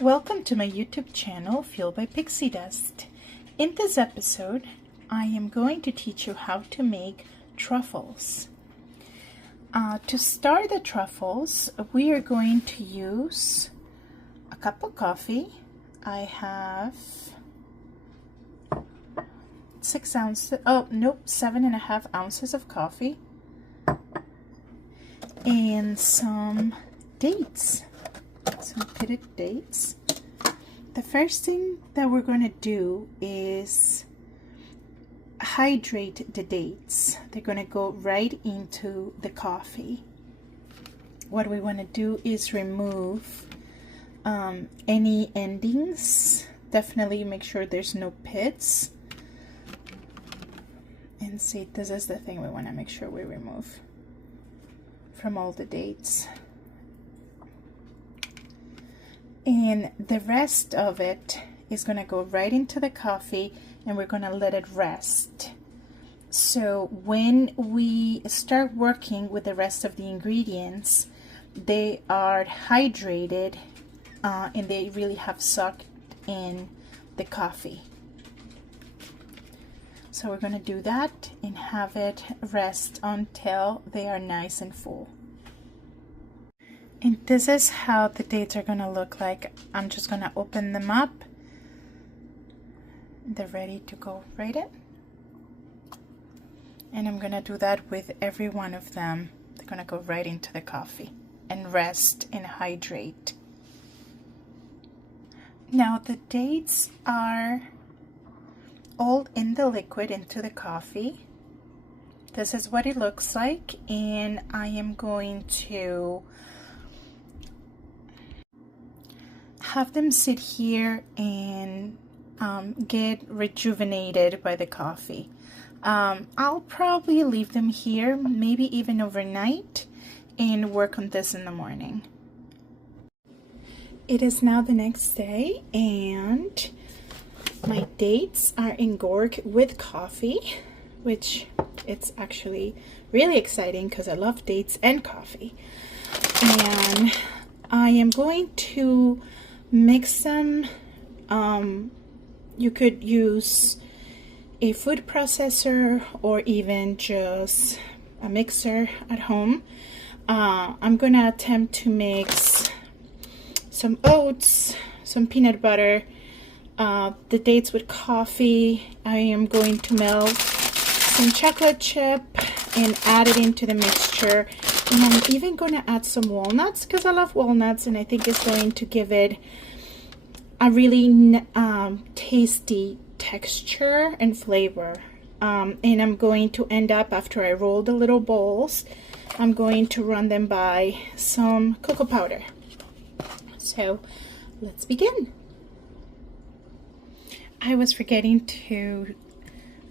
Welcome to my YouTube channel, Fueled by Pixie Dust. In this episode, I am going to teach you how to make truffles. To start the truffles, we are going to use a cup of coffee. I have 7.5 ounces of coffee and some dates. Some pitted dates. The first thing that we're going to do is hydrate the dates. They're going to go right into the coffee. What we want to do is remove any endings. Definitely make sure there's no pits. And see, this is the thing we want to make sure we remove from all the dates. And the rest of it is going to go right into the coffee, and we're going to let it rest. So when we start working with the rest of the ingredients, they are hydrated and they really have sucked in the coffee. So we're going to do that and have it rest until they are nice and full. And this is how the dates are going to look like. I'm just going to open them up. They're ready to go right in. And I'm going to do that with every one of them. They're going to go right into the coffee and rest and hydrate. Now the dates are all in the liquid into the coffee. This is what it looks like, and I am going to have them sit here and get rejuvenated by the coffee. I'll probably leave them here, maybe even overnight, and work on this in the morning. It is now the next day, and my dates are engorged with coffee, which it's actually really exciting because I love dates and coffee. And I am going to mix them. You could use a food processor or even just a mixer at home. I'm gonna attempt to mix some oats, some peanut butter, the dates with coffee. I am going to melt some chocolate chip and add it into the mixture. And I'm even going to add some walnuts because I love walnuts, and I think it's going to give it a really tasty texture and flavor. And I'm going to end up, after I roll the little balls, I'm going to run them by some cocoa powder. So let's begin. I was forgetting to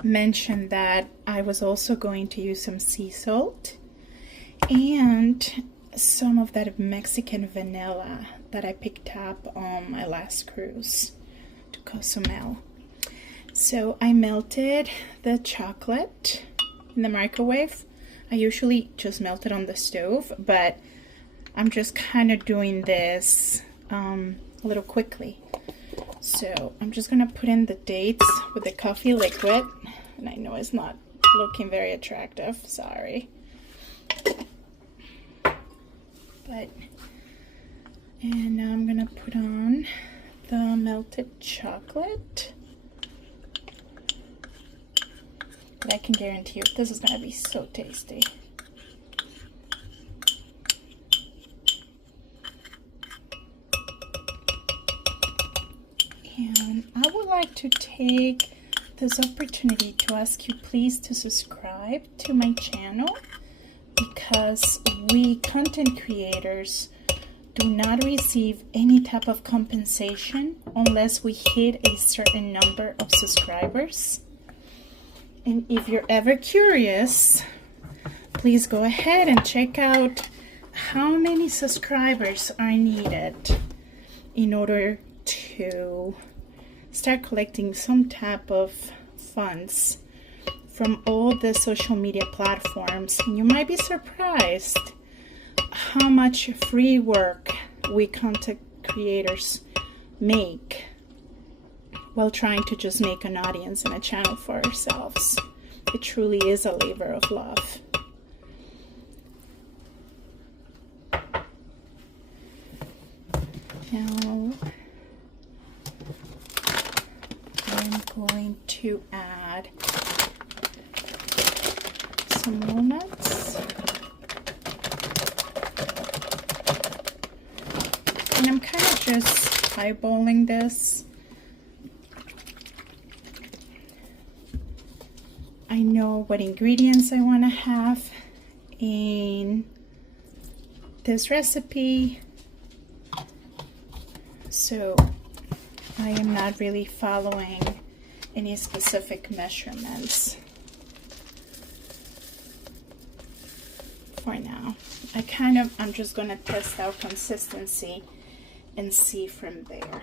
mention that I was also going to use some sea salt and some of that Mexican vanilla that I picked up on my last cruise to Cozumel. So I melted the chocolate in the microwave. I usually just melt it on the stove, but I'm just kind of doing this a little quickly. So I'm just gonna put in the dates with the coffee liquid, and I know it's not looking very attractive, sorry. And now I'm gonna put on the melted chocolate. But I can guarantee you this is gonna be so tasty. And I would like to take this opportunity to ask you please to subscribe to my channel, because we content creators do not receive any type of compensation unless we hit a certain number of subscribers. And if you're ever curious, please go ahead and check out how many subscribers are needed in order to start collecting some type of funds from all the social media platforms. And you might be surprised how much free work we content creators make while trying to just make an audience and a channel for ourselves. It truly is a labor of love. Now I'm going to add some walnuts. And I'm kind of just eyeballing this. I know what ingredients I want to have in this recipe, so I am not really following any specific measurements for now. I'm just going to test out consistency and see from there.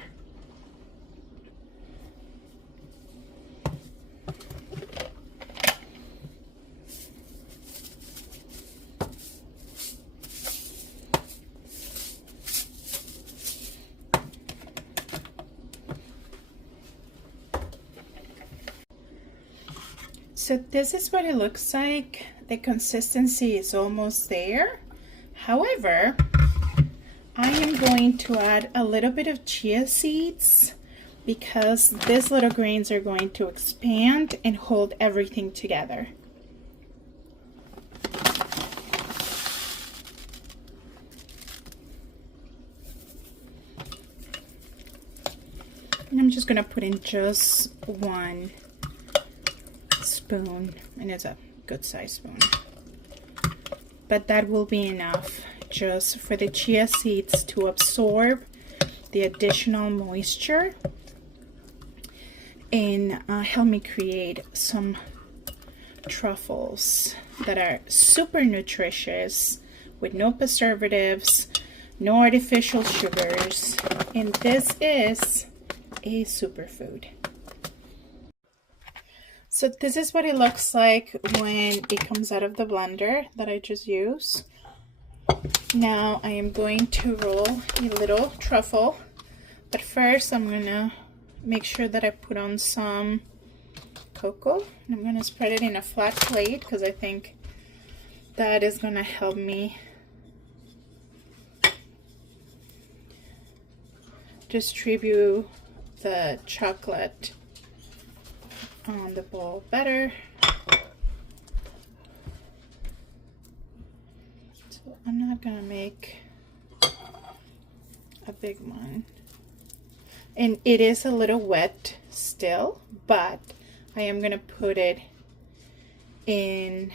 So this is what it looks like. The consistency is almost there. However, I am going to add a little bit of chia seeds because these little grains are going to expand and hold everything together. And I'm just going to put in just 1 spoon, and it's a good size spoon, but that will be enough just for the chia seeds to absorb the additional moisture and help me create some truffles that are super nutritious with no preservatives, no artificial sugars, and this is a superfood. So this is what it looks like when it comes out of the blender that I just used. Now I am going to roll a little truffle, but first I'm gonna make sure that I put on some cocoa. I'm gonna spread it in a flat plate because I think that is gonna help me distribute the chocolate on the bowl better. So I'm not gonna make a big one, and it is a little wet still, but I am gonna put it in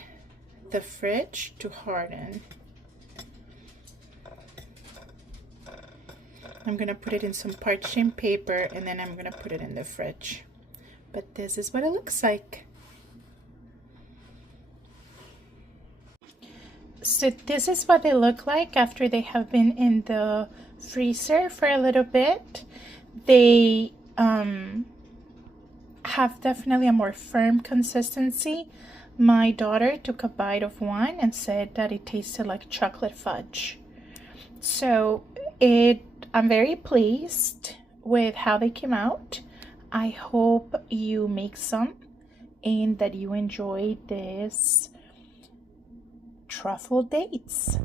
the fridge to harden. I'm gonna put it in some parchment paper and then I'm gonna put it in the fridge. But this is what it looks like. So this is what they look like after they have been in the freezer for a little bit. They have definitely a more firm consistency. My daughter took a bite of one and said that it tasted like chocolate fudge. So I'm very pleased with how they came out. I hope you make some and that you enjoy this truffle dates.